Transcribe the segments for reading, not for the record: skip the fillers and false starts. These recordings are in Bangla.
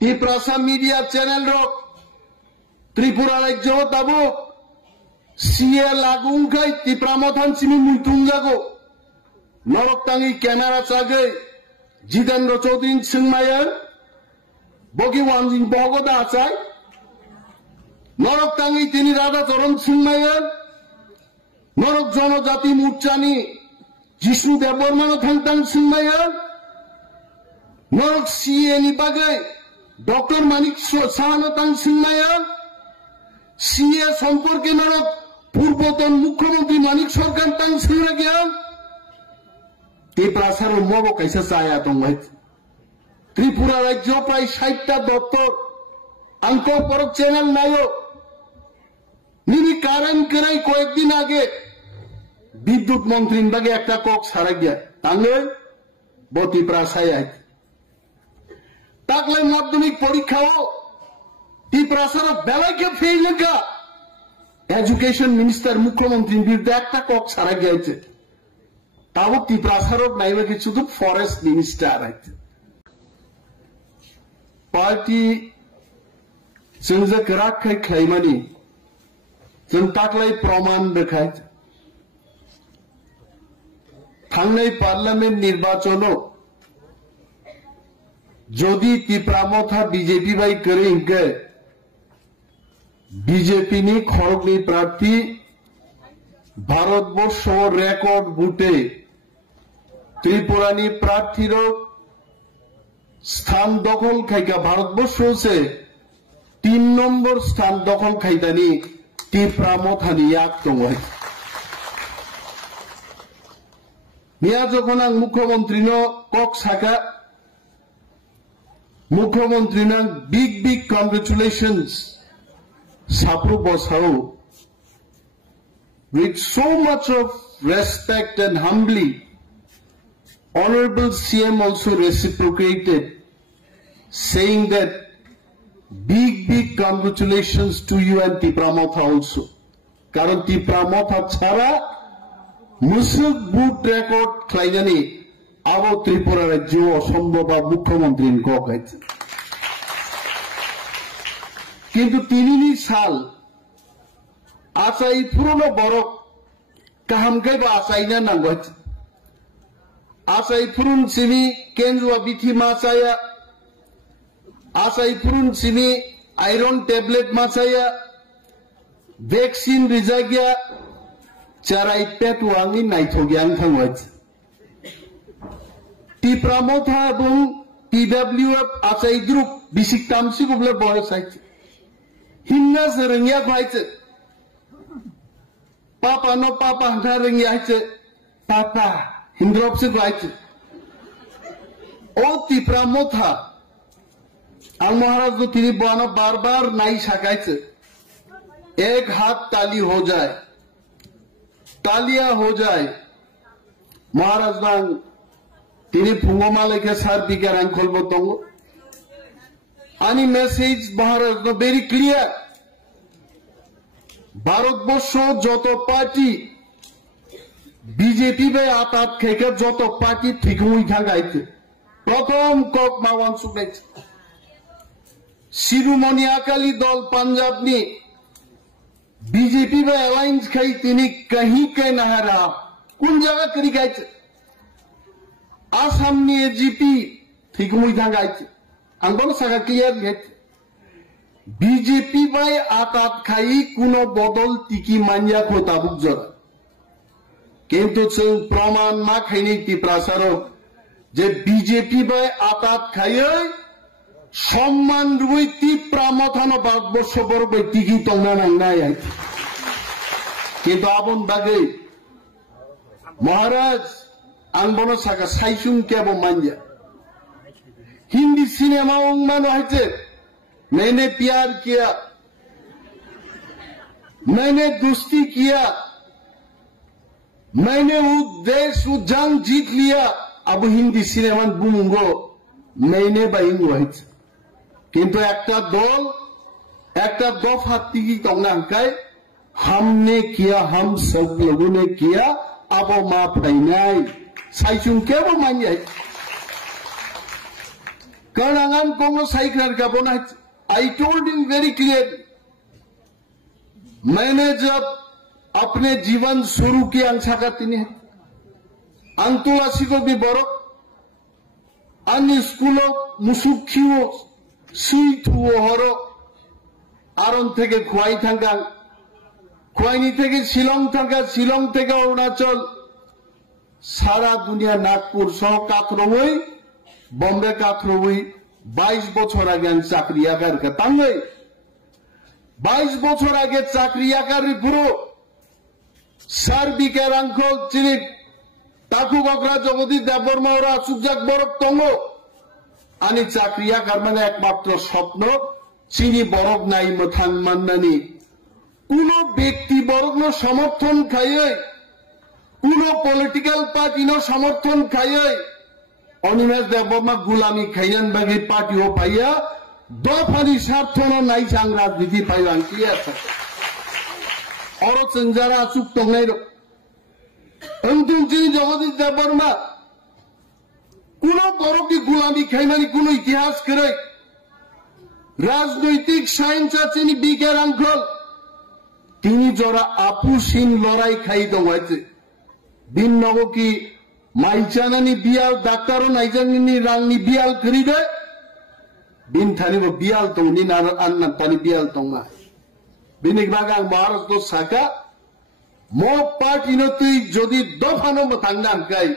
Tripura media channel rock Tripura রাজ্য তাবো সিএ লাগুংখাই ত্রিপুরা মথান সিমি মুইতুং জাগো নরকতাঙ্গি কেনারা চাগে জিতেন্দ্র চৌধুরী সিংমায়ার বগি ওয়ানজিং বগদা আচাই নরকতাঙ্গি তিনি রাধাচরণ সিংমায়ার নরক জনজাতি মোর্চানি जिष्णु देवबर्मा थांगतां सिंहमाया नरक सीए नि बागै डॉक्टर मानिक साहानतां सिंहमाया सीए सम्पर्के नरक पूर्वतन मुख्यमंत्री मानिक सरकार तां सिंहरागिया त्रिपुरा सार मबो कैसा चाया दं त्रिपुरा राज्य प्राय 60टा दफ्तर अंको परक चैनल नायो निमी कारण कराई कয়েকদিন आगे विद्युत मंत्री बागे एक कक सारा गया तांगे बती प्रासाय ताकले माध्यमिक परीक्षा ত্রিপুরা बेला के फेल का एजुकेशन मिनिस्टर मुख्यमंत्री बिरुद्धे एक कक सारा गया तब ত্রিপুরা नाइबा कि शुद्ध फरेस्ट मिनिस्टर पार्टी जों राखाय खायमानि जों ताकलाय प्रमाण देखाय थांनाय पार्लामेंट निर्वाचन जदि ত্রিপুরা मथा बीजेपी बाई करे इनके बीजेपी नि खड़गनि प्रार्थी भारतवर्ष रेकर्ड भोटे त्रिपुरानी प्रार्थीर स्थान दखल खाइका भारतवर्ष से 3 नम्बर स्थान दखल खाइदानी ত্রিপুরা मथानी याद दङ मिया जखन आं मुख्यमंत्री कक साका मुख्यमंत्री बिग बिग कॉन्ग्रेचुलेशंस साप्रो बसाओ with so much of respect and humbly Honorable CM also reciprocated saying that big congratulations to you and Tripura Motha also कारण ত্রিপুরা মথা ছাড়া मुसुक बुट रेकर्ड खाइजानी अब त्रिपुरा राज्य असम्भव मुख्यमंत्री किन्तु तिनी साल आचाई पुरानो बरक काहामकै आचाइना नांगौ आचाई पुरुन सिमी केंजुआ बिथि माचाया आचाई पुरुन सिमी आयरन टेबलेट माचाया वैक्सीन रिजागिया चाराई पेटुआंगी नाइथोगियां थांगोय ত্রিপুরা मथा এবং PWF आचाई ग्रुप बिसिक तामसि गुबले बयसाय हिन्ना जरंगिया खायचे पापा नो पापा हंगा रंगिया है पापा हिंद्रोप से खायचे ओ ত্রিপুরা मथा आं महाराज को तिनी बाना बार-बार नाई साकायचे एक हाथ ताली हो जाए तालिया हो जाए महाराज नांग तिनी फुंगोमा लेके सार बिगार आंखल बतंगो आनी मेसेज महाराज नो वेरी क्लियर भारतवर्ष যত पार्टी बीजेपी बे आतात खेके যত पार्टी ठीक हुई थागाइते प्रथम कक मावान सुनाइछ शिरोमणि अकाली दल पंजाब नि बीजेपी में अलायंस खाई तिनी कहीं के नहरा कौन जगह करी गए आसाम नि एजीपी ठीक मुई था गए आंगोन सगा क्लियर है बीजेपी में आतात खाई कुनो बदल तिकी मान्या खोता बुझर किंतु जों प्रमाण मा खाइनि ত্রিপুরা जे बीजेपी में आतात खाई सम्मान रुई ত্রিপুরা मथानो भारतवर्ष बर टिकी तंगना नांगनाय किंतु आबन बागै महाराज आं बनो सागा साइसुन केबो मान्या हिंदी सिनेमा उंगमान होइছে मैंने प्यार किया मैंने दोस्ती किया मैंने वो देश वो जंग जीत लिया अब हिंदी सिनेमा बुमुंगो मैंने बाइंगो होइছে किंतु एक दल एक दफा टिकी तंगनांकाय हमने किया हम सब लोगों ने किया अब माफ फाइनाय साइसुन केबो मान्या Karangan Kongo Saikar Gabonite. I told him very clearly. मैंने जब अपने जीवन शुरू किया अंशाका तिनी अंतुलासी को भी बरो अन्य स्कूलों मुसुखियों सीट हुआ हरो आरन थे के खुआई थंगा खुआई थे के शिलोंग थंगा शिलोंग थे के अरुणाचल सारा दुनिया नागपुर सह काथरोई बॉम्बे काथरोई 22 বছর আগে আমি চাকরি আগার কাতাঙ্গে 22 বছর আগে চাকরি আগারি পুরো সার্বিকের আঙ্কল চিনি তাকু গগরা জগদী দেববর্মা ওরা সুজাক বরক তঙ্গ আনি চাকরি আগার মানে একমাত্র স্বপ্ন চিনি বরক নাই মথান মান্নানি কোন ব্যক্তি বরক সমর্থন খাইয়ে কোন পলিটিক্যাল পার্টি সমর্থন খাইয়ে অনিমেষ দেববর্মা গুলামি খাইয়ান বাকি পার্টি ও পাইয়া দফানি স্বার্থ নাই চাং রাজনীতি পাইবাং কি আছে অরো চেঞ্জারা আসুক তংনাই অন্তিম চিনি জগদীশ দেববর্মা কোন বড়কি গুলামি খাইমানি কোন ইতিহাস করে রাজনৈতিক সায়েন্স চিনি বিকের আঙ্কল তিনি যারা আপুসীন লড়াই খাই দঙাইছে দিন নবকি মাইচানানি বিয়াল ডাক্তারও নাইজানি রাংনি বিয়াল করি দে बिन थानी वो बियाल तो नहीं ना अन्ना तानी बियाल तो ना बिनिक बागा महाराज तो साका मो पार्टी नो तुई जोदी दफानो मतंगना काई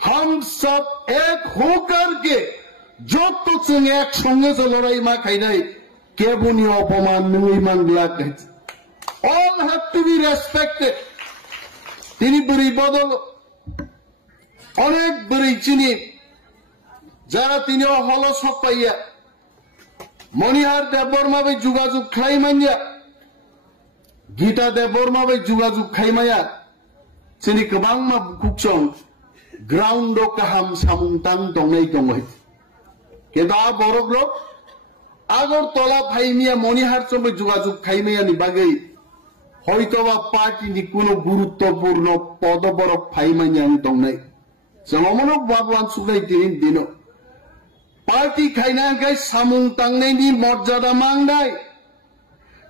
हम सब एक होकर के जो तो चंगे एक संगे से लड़ाई मा खाई नहीं के बुनी अपमान नहीं मंगला कहे all have to be respected তিনি বুড়ি বদল অনেক বুড়ি চিনি যারা তিনি হলো সব পাইয়া মনিহার দেববর্মা ভাই যোগাযোগ খাই মাইয়া গীতা দেববর্মা ভাই যোগাযোগ খাই মাইয়া চিনি গোबां मा कुकसं ग्राउंड काहाम सामुंतां दंनाय दंगाय किन्तु आ बरग्र আগরতলা ফাইমিয়া মনিহার সঙ্গে যোগাযোগ খাই মাইয়ানি বাগै হয়তোবা পার্টিনি কোনো গুরুত্বপূর্ণ পদবরক ফাইমাইয়ানি দंनाय জনমনক বাবুয়ান সুনাই দিন पार्टी खाइना गाय सामुं तांगनायनि मर्यादा मांगनाय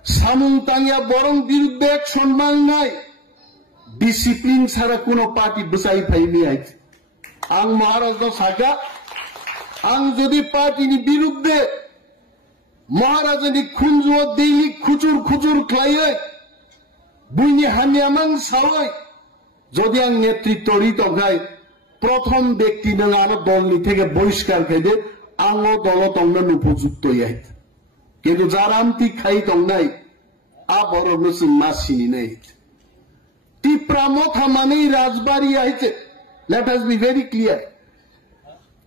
सामुं तांगिया बरं बिरुद्धे एक्शन मांगनाय डिसिप्लिन सारा कोनो पार्टी बसाई फाइनि आइ आं महाराज सागा आं जदि पार्टीनि बिरुद्धे महाराजनि खुंजुआ दैलि खुचुर खुचुर खायो बुइनि हामियामां सावै जदि आं नेतृत्वरि दंगाय प्रथम व्यक्ति नों आरो दलनि थेके बहिष्कार खाइदे आंगो दलो तंगन उपयुक्त याइत किन्तु जारामति खाई तंगनाय आ बरनो जों मासिनि नै टिप्रामथा माने राजबारी आइते let us be very clear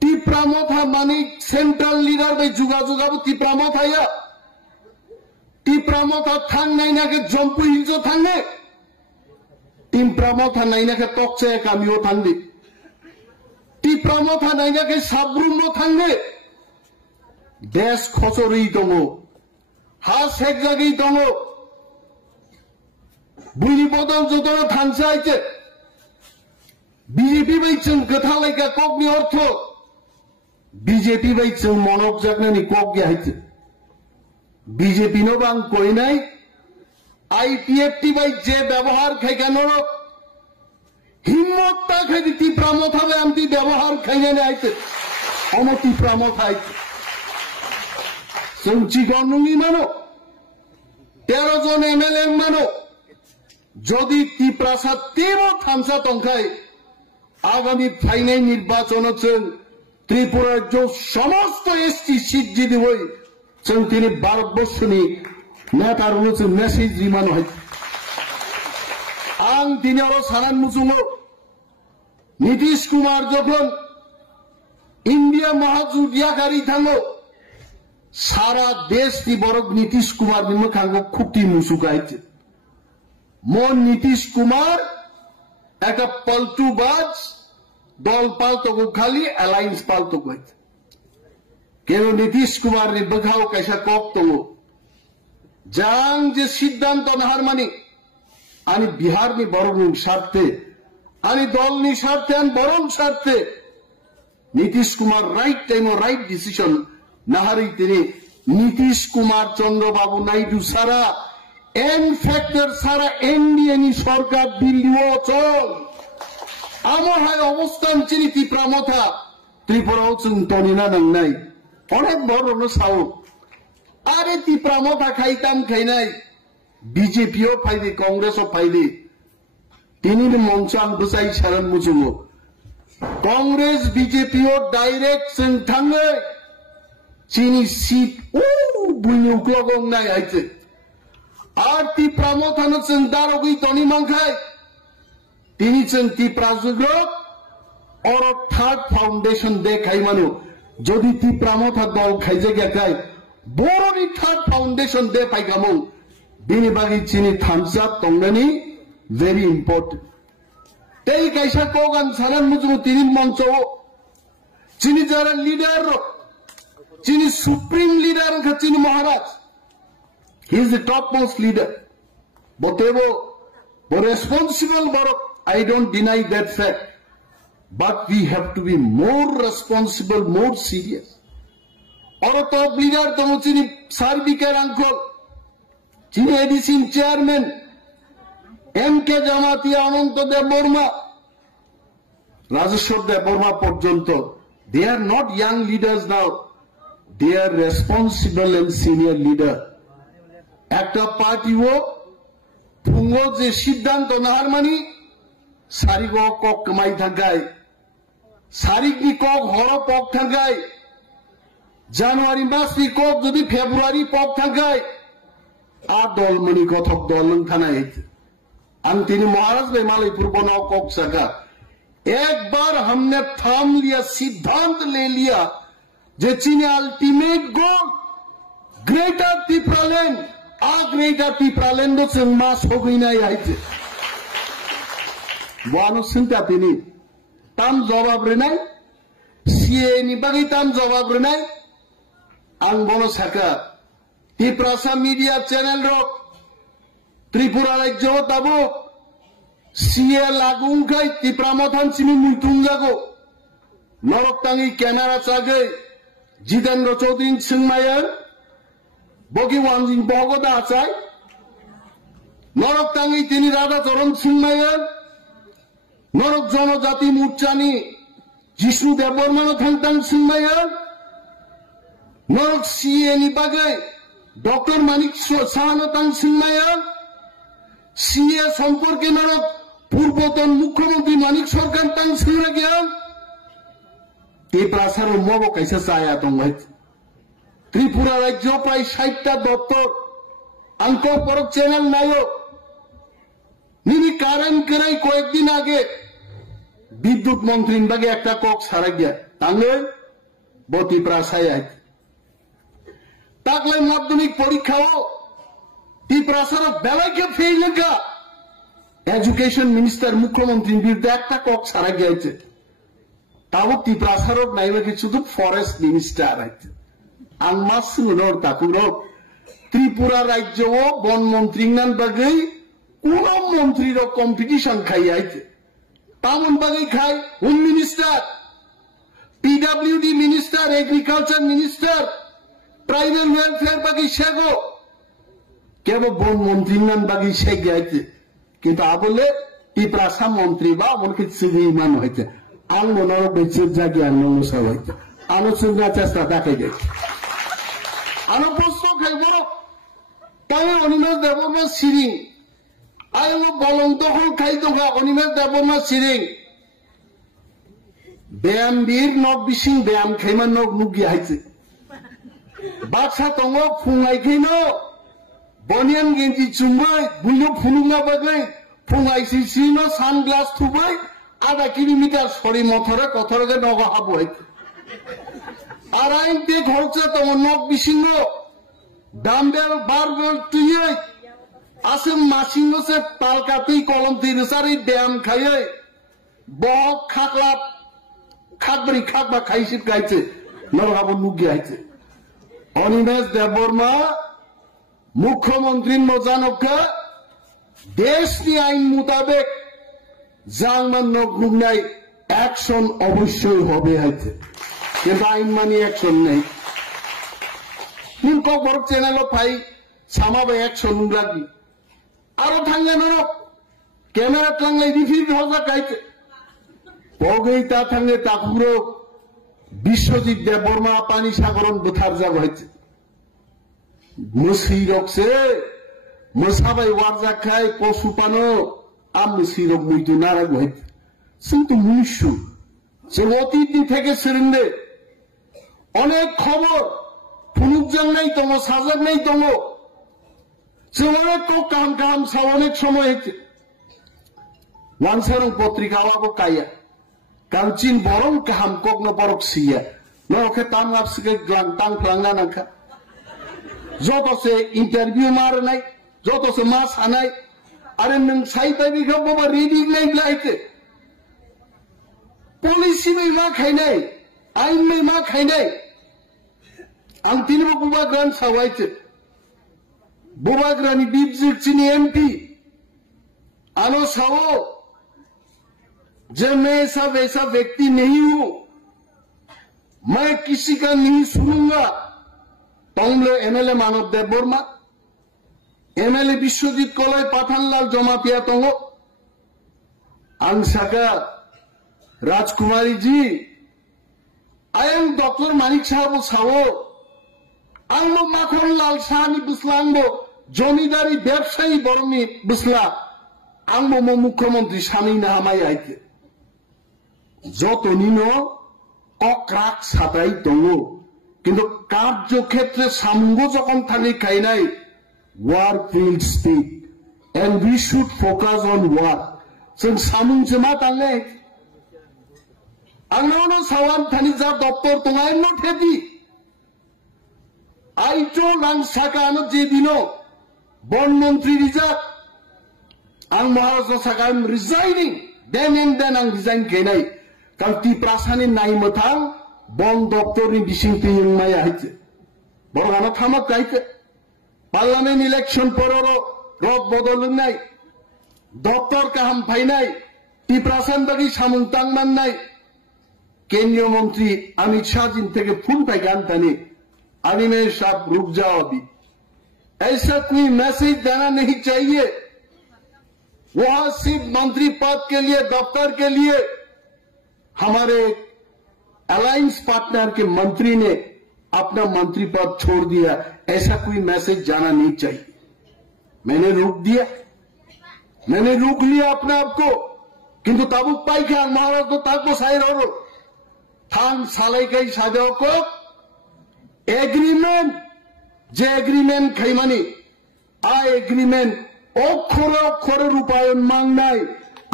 Tipra Motha माने सेंट्रल लीडर बे जुगाजुगाबो टिप्रामथाया टिप्रामथा थांनाय नाके जम्पु हिलजो थांने टिप्रामथा नायनाके तकचे कामियो थांदि टिप्रामथा नायनाके साब्रुमो थांने देश खचरी दङ हा सेकजागि दङ बुनि बदल जदर थानसाइते बीजेपी बाइचों गोथालायगा ककनि अर्थ बीजेपी बाइचों मनक जागनानि कक याइते बीजेपी नो बां कइनाय आईपीएफटी बाइ जे व्यवहार खायगानो हिम्मत ता खायदि टिप्रामथाबे आमति व्यवहार खायनानै आइते अमति प्रामथा आइते चिकनी मानो 13 जन एमएलए मानो जदि टिप्रासाद तीव्र थामसा तंखाय आगामी फाइनाल निर्वाचन त्रिपुरार जो समस्त एसटी सीट जिदि हई जों दिनै भारतबर्षनि नेतारनो जों मेसेज रिमानो हाय आं दिनै आरो सानान मुजुङो नीतीश कुमार जखन इंडिया महाजुदियागारि थाङो सारा देश की बरक नीतीश कुमार नि मोखांखौ खुट्टी मुसुगायते मो नीतीश कुमार एक पलटुबाज दल पाल्टोको खाली अलायंस पाल्टोको केनो नीतीश कुमार नि बखाव कैसा कक दङ जां जे सिद्धांत नहारमानि अनि बिहार नि बरक स्वार्थे अनि दल नि स्वार्थे अनि बरं स्वार्थे Nitish Kumar right time right decision नाहारी তিনি नीतीश कुमार चंद्रबाबू नायडू सारा एन फैक्टर सारा एनडीएनी सरकार दिल्ली चल आमहाय अवस्थान चिनी त्रिपुरा त्रिपुराव जों तनिना नांनाय अनेक बरनो साव आरे त्रिपुरा खाइताम खाइनाय बीजेपीओ फाइदे कांग्रेसओ फाइदे तिनी मंच आं बुजाय सारन मुजुङो कांग्रेस बीजेपीओ डायरेक्ट जों थाङो चीनी सीट बुइनो ग्लगं नाय आइते आर त्रिपुरा थानो जों दारगै तनि मांखाय तिनी जों त्रिपुरा जुग्रब और थर्ड फाउंडेशन दे खाइमानो जदि त्रिपुरा था दल खाइजे गाय बर'नि थर्ड फाउंडेशन दे पाइगामो बिनि बागै चीनी थामसा तंगनानि वेरी इम्पोर्टेंट तेई कैसा कोगन सालन मुझको तिनी मंचो चीनी जरा लीडर चीनी सुप्रीम लीडर का चीनी महाराज he is the topmost leader botevo bo responsible boro I don't deny that fact but we have to be more responsible more serious और top leader तो चीनी सार्विकर अंकल चीनी एडिसिन चेयरमैन एमके জামাতিয়া অনন্ত দেববর্মা রাজেশ্বর দেববর্মা পর্যন্ত they are not young leaders now they are responsible and senior leader একটা পার্টিও ফুঙ্গো যে সিদ্ধান্ত নেওয়ার মানে সারিগ কক কমাই থাকায় সারিগনি কক হর পক থাকায় জানুয়ারি মাসনি কক যদি ফেব্রুয়ারি পক থাকায় आ दल मनी कथक दल नों थानाय आं तिनी महाराज भाई मालयपुर बनाओ कक सका एक बार हमने थाम लिया सिद्धांत ले लिया जे चीनी अल्टीमेट गोल ग्रेटर त्रिपुरालैंड आ ग्रेटर त्रिपुरालैंड जों मास हो गई ना आइते वानो सिंता तिनी ताम जवाब रेनाय सीए नि बागै ताम जवाब रेनाय आं बनो सका त्रिपुरा मीडिया चैनल रोक त्रिपुरा राज्य दाबो सीए लागुंखाय त्रिपुरा मथान चिनी मुइथुं जागो नरकतांगी केनारा चागै जितेंद्र चौधरी सिंहमायर बगी वांजिं बगदा आचाय नरकतांगी तिनी राधा चरण सिंहमायर नरक जनजाति मोर्चानी जिष्णु देबबर्मा थांतां सिंहमायर नरक सीए नि बागै डॉक्टर मानिक शाहनतां सिंहमायर सीए सम्पर्के नरक पूर्वतन मुख्यमंत्री मानिक सरकार तां सिंहमाया त्रिपुरा मब कैसे चाया दं त्रिपुरा राज्य प्राय 60टा दफ्तर अंक पर चैनल नायो निमी कारण कराई कয়েকদিন आगे विद्युत मंत्री बागे एक कक सारा गया तांगे बो त्रिपुरा साया ताकले माध्यमिक परीक्षाओ त्रिपुरा सारा बेला के फेल का एजुकेशन मिनिस्टर मुख्यमंत्री बिरुद्धे एक कक सारा गया ताबो त्रिपुरा सारा नाइबा किछु तो फरेस्ट मिनिस्टर आइते आं मासुनर ताकुरो त्रिपुरा राज्य वन मंत्री नान बागै कोनो मंत्री रो कंपिटिशन खाई आइते तामन बागै खाई home minister PWD minister agriculture minister tribal welfare बागै शेगो केबो वन मंत्री नान बागै शेग आइते किंतु आबले त्रिपुरा सा मंत्री बा उनके सिबि मान होइते आं मनर बेचर जागी आं नंगो होइते आनो सुना चेष्टा दाखाय दे आनो प्रश्न खाइ बरो तावे अनिमेष देबबर्मा सिरिं आयो बलं दखल खाइ दगा अनिमेष देबबर्मा सिरिं बेयाम बीर नक बिसिं बेयाम खाइमा नक नुगि हाइते बाक्सा दङ फुङाइखैनो बनियान गेन्जि चुमबाय बुइनो फुलुंगा बागै फुङाइसिनो सानग्लास थुबाय आधा किलोमीटर सरी मथरे कथरगे नग हाबो आराइन बे घरचे दङ नक बिसिङो डाम्बेल बारबेल तुयै आसम मासिङो से तालकातै कलम तिरसारै बेयाम खायै बक खाकला खाकब्रै खाकबा खाइसिब गाइছে नरगाबो नुगि हाइছে अनिमेष देबबर्मा मुख्यमंत्री मजानका देश की आईन मुताबिक जांगमन नगनुगनाय অ্যাকশন অবশ্যই হবে হয়তো, কিন্তু আইন মানি অ্যাকশন নেই। কক বড় চ্যানেল ফাই সামাবে অ্যাকশন লাগি আরো থাঙ্গে নরক ক্যামেরা টাংলাই রিফিট হজা কাইতে পগেই তা থাঙ্গে তাকুরো বিশ্বজিৎ দেববর্মা পানি সাগরণ বুথার যাব হয়েছে মুসিরকছে মোসাবাই ওয়ারজা খাই পশু পানো আম মুসিরক মুইতু নারাগ হইতে কিন্তু মুইসু সে অতীতি থেকে সিরিন্দে অনেক খবর ফুনুকজাং নাই তম সাজাগ নাই তম সে অনেক কাম কাম সব অনেক সময় হয়েছে ওয়ানসারং পত্রিকা আওয়াবো কাইয়া কারণ চীন বরং কাহাম কক না বরক সিয়া না ওকে তাম আপসকে গ্লাং তাং ফ্লাঙ্গা নাখা যত সে ইন্টারভিউ মারে নাই যত সে মাস আনাই আরে নং সাইতাই বিখা বাবা রেডি নাই লাইতে पॉलिसी में मा खाइनाय आइन में मा खाइनाय आं तिनबो बुबाग्रान सावाइते बुबाग्रानी बीबजिक चिनी एमपी आनो सावो जब मैं ऐसा वैसा व्यक्ति नहीं हूं मैं किसी का नहीं सुनूंगा तंगले एमएलए मानव देवबर्मा एमएलए विश्वजीत कलय पाठानलाल जमातिया तंगो आं साका राजकुमारी जी आयं डॉक्टर मानिक साहब सावो आंगो माखन लाल शाहनी बुसलांगो जमीदारी व्यवसायी बरमी बुसला आंगो मो मुख्यमंत्री सामी ना हामाय आइते जतनिनो अक्राक साताई दंगो किन्तु कार्य क्षेत्रे सामंगो जखन थाङै खाइनाय work will speak and we should focus on work जों सामुंजो मा थाङै आंनावनो सावान थानि जा दप्तर दंगाय न थेबि आइटो नां साकानो जे दिनो वन मंत्री रिजार्व आं महाराष्ट्र साकाम रिजाइनिं देन एंड देन आं रिजाइन केनाय कांति प्रासानि नाय मोथां वन दप्तरनि बिसिंति यंमाय आइते बरगाना थामा काइते पार्लियामेंट इलेक्शन पररो रद बदलनाय दप्तर काहाम फाइनाय ति प्रासान बागि सामुं तांमाननाय केंद्रीय मंत्री अमित शाह जी थे फुल पैगाम थाने अनिमेश साहब रुक जाओ अभी ऐसा कोई मैसेज देना नहीं चाहिए वहां सिर्फ मंत्री पद के लिए दफ्तर के लिए हमारे अलायंस पार्टनर के मंत्री ने अपना मंत्री पद छोड़ दिया ऐसा कोई मैसेज जाना नहीं चाहिए मैंने रोक दिया मैंने रोक लिया अपने आप को किंतु ताबुक पाई क्या महाराज तो ताको साइर और थान सालाइकाई सादेव को एग्रीमेंट जे एग्रीमेंट खाइमानी आ एग्रीमेंट अक्षरे अक्षरे रूपायन मांगनाय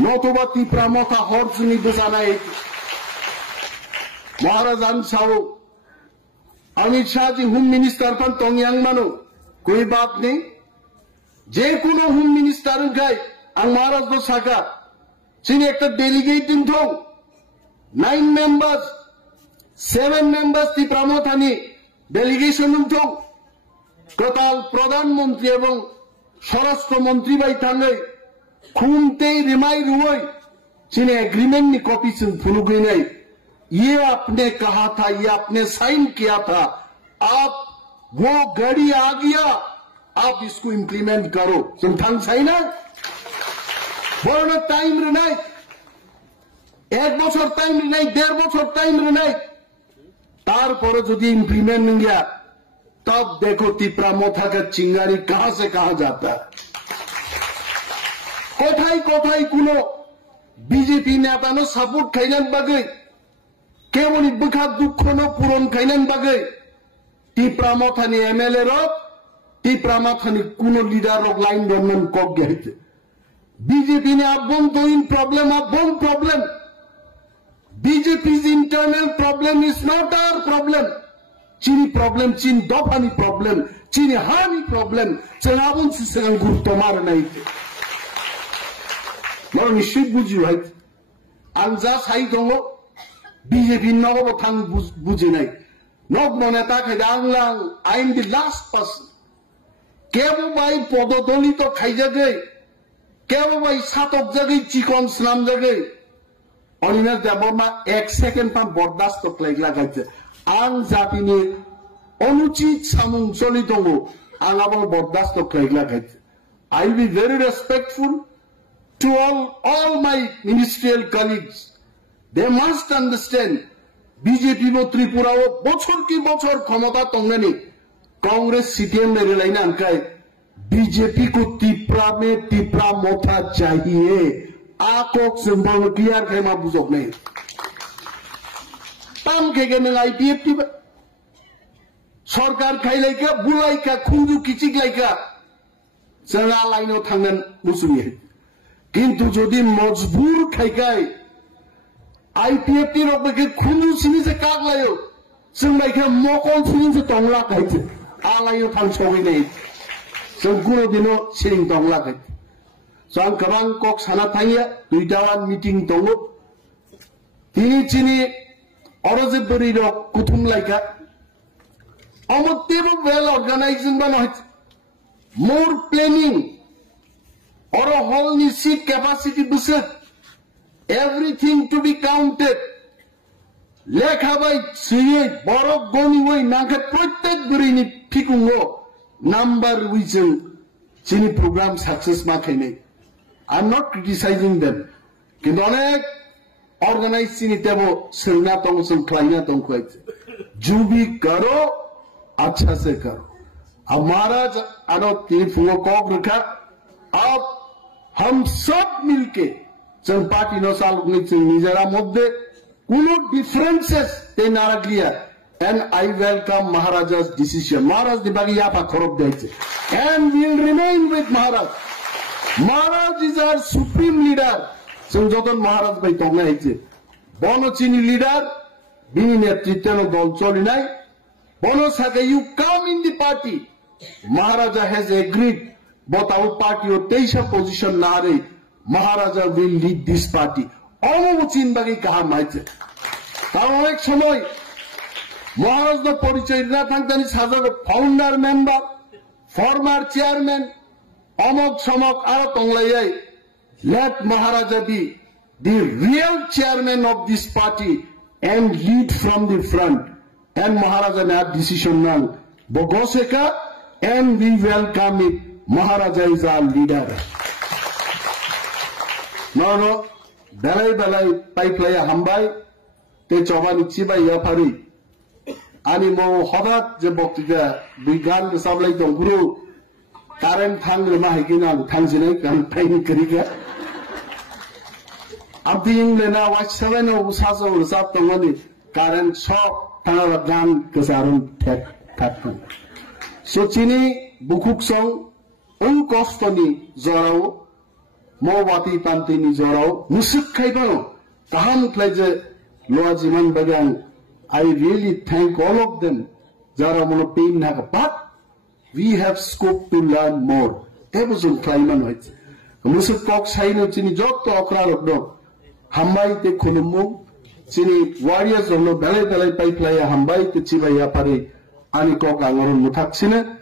नतुबा तिप्रा मथा हरजुनि बुजानाय महाराज आं सावो Amit Shah ji home minister fun तंगयांग मानो कोई बात नहीं जे कोनो होम मिनिस्टर गाय आं महाराज दो साका चिनि एक डेलीगेट दिन थों 9 members 7 members ती प्रामथानी डेलीगेशन थों कताल प्रधानमंत्री एवं स्वराष्ट्र मंत्री बाई थांगे खूमते रिमाई रुई चिने एग्रीमेंट नि कॉपी से फुलुगई नहीं ये आपने कहा था ये आपने साइन किया था आप वो घड़ी आ गया आप इसको इम्प्लीमेंट करो तुम थांग साइन है बोलना टाइम रे नहीं 1 বছর टाइम रे नहीं 1.5 বছর टाइम रे नहीं तार पर যদি इम्प्लीमेंट नहीं गया तब देखो तिप्रा मोथा का चिंगारी कहां से कहां जाता है कोठाई कोठाई कुनो बीजेपी नेता नो सपोर्ट खाइनान बागै केवल बुखा दुख नो पूरण खाइनान बागै तिप्रा मोथानी एमएलए रो तिप्रा मोथानी कुनो लीडर रो लाइन गवर्नमेंट कब गए बीजेपी ने अभ्यंतरीण problem BJP's internal problem is not our problem. Chini problem, Chin Dopani problem, Chini Hani problem. Senabun si senang group tomar na ite. Maro nishit buji right. Anja sai dongo BJP no bo thang buji nai. Nog moneta khadang lang. I am the last person. Kebo bai pododoli to khai jage. Kebo bai satok jage chikon slam jage. অনিনা দেবমা 1 সেকেন্ড পাম বরদাস্ত খাইলা গাইছে आं जातिनि अनुचित सामुं चलि दङ आं आबो बरदास्त खाइला गाइছে I will be very respectful to all my ministerial colleagues. They must understand BJP नो त्रिपुरा वो बछर की बछर क्षमता तंगनी कांग्रेस सीटीएम में रिलाइना अंकाय बीजेपी को तिप्रा में तिप्रा मोथा चाहिए आकोक सिंबल क्लियर खेमा बुझोक नहीं ताम के नंग आईपीएफ टी सरकार खाइलायका बुलायका खुंजु किचिकलायका जोंहा लाइनाव थांगोन मुसुनि किन्तु जदि मजबुर खाइकाय आईपीएफ टी रबके खुंजु सिनिसे कागलायो जों लायका मकल सिनिसे तंगला खाइছে आलायो थांसोबै नै जों गुनो दिनो सिरिं तंगला खाइছে जों गोबां कक साना थायो दुइटा मिटिं दङ तिनि चिनि अरजे बरिरो कुथुम लायका अमतेबो वेल ऑर्गेनाइजिंग बन होय मोर प्लानिंग और हॉल नि सीट कैपेसिटी बुसे एवरीथिंग टू बी काउंटेड लेखाबाय सिये बरफ गनि वय नांखे प्रत्येक बुरिनि फिकुंगो नंबर विजों चिनि प्रोग्राम सक्सेस मा खायनै I am not criticising them किन्तु अनेक ऑर्गेनाइज चिनि तेबो सोंना दं जों खायना दं खायছে जो भी करो अच्छा से करो अब महाराज आरो तीन फुंगो कॉक रखा अब हम सब मिलके जों पार्टी नो सालुकनि जों निजेरा मध्य कुनो डिफरेंसेस ते नारागलिया and I welcome Maharaja's decision Maharaj दिबागी याफा खरब देছে and will remain with Maharaj is our supreme leader जों जतन महाराज भाई तंगना आइছে बनचिनी लीडर बिनि नेतृत्व दल चलिनाय Bono Saka, you come in the party. Maharaja has agreed, but our party will take a position nare. Maharaja will lead this party. All Uchin Bagi Kaha Maite. Tamek Somoy Maharaj the Porichoy Ratangani Hazard, founder member, former chairman, Amok Samok Aratonglay. Let Maharaja be the real chairman of this party and lead from the front. And Maharaja had decision now. Bogoseka and we welcome it. Maharaja is our leader. No. Belai pipeline hambai. Te chobani chiba yapari. Ani mo hodat je boktiga bigan sablai tong guru. Current thang lema hikina thang sinai kan pain keriga. Abding lena watch 7 o usaso usap tongoni current shop. Tanah gan kesaran tak. So cini bukuk song kostoni zorau mau wati pantini zorau musik kaibano taham pleje loa jiman bagang. I really thank all of them. Jara mono pain naga, but we have scope to learn more. Ebuzun klaiman hoyছে musik kok saino cini jotto okrarok hambai te khulummu Sini warriors of no belai pipeline hambai te chiba ya pare ani kok angoron mutak sine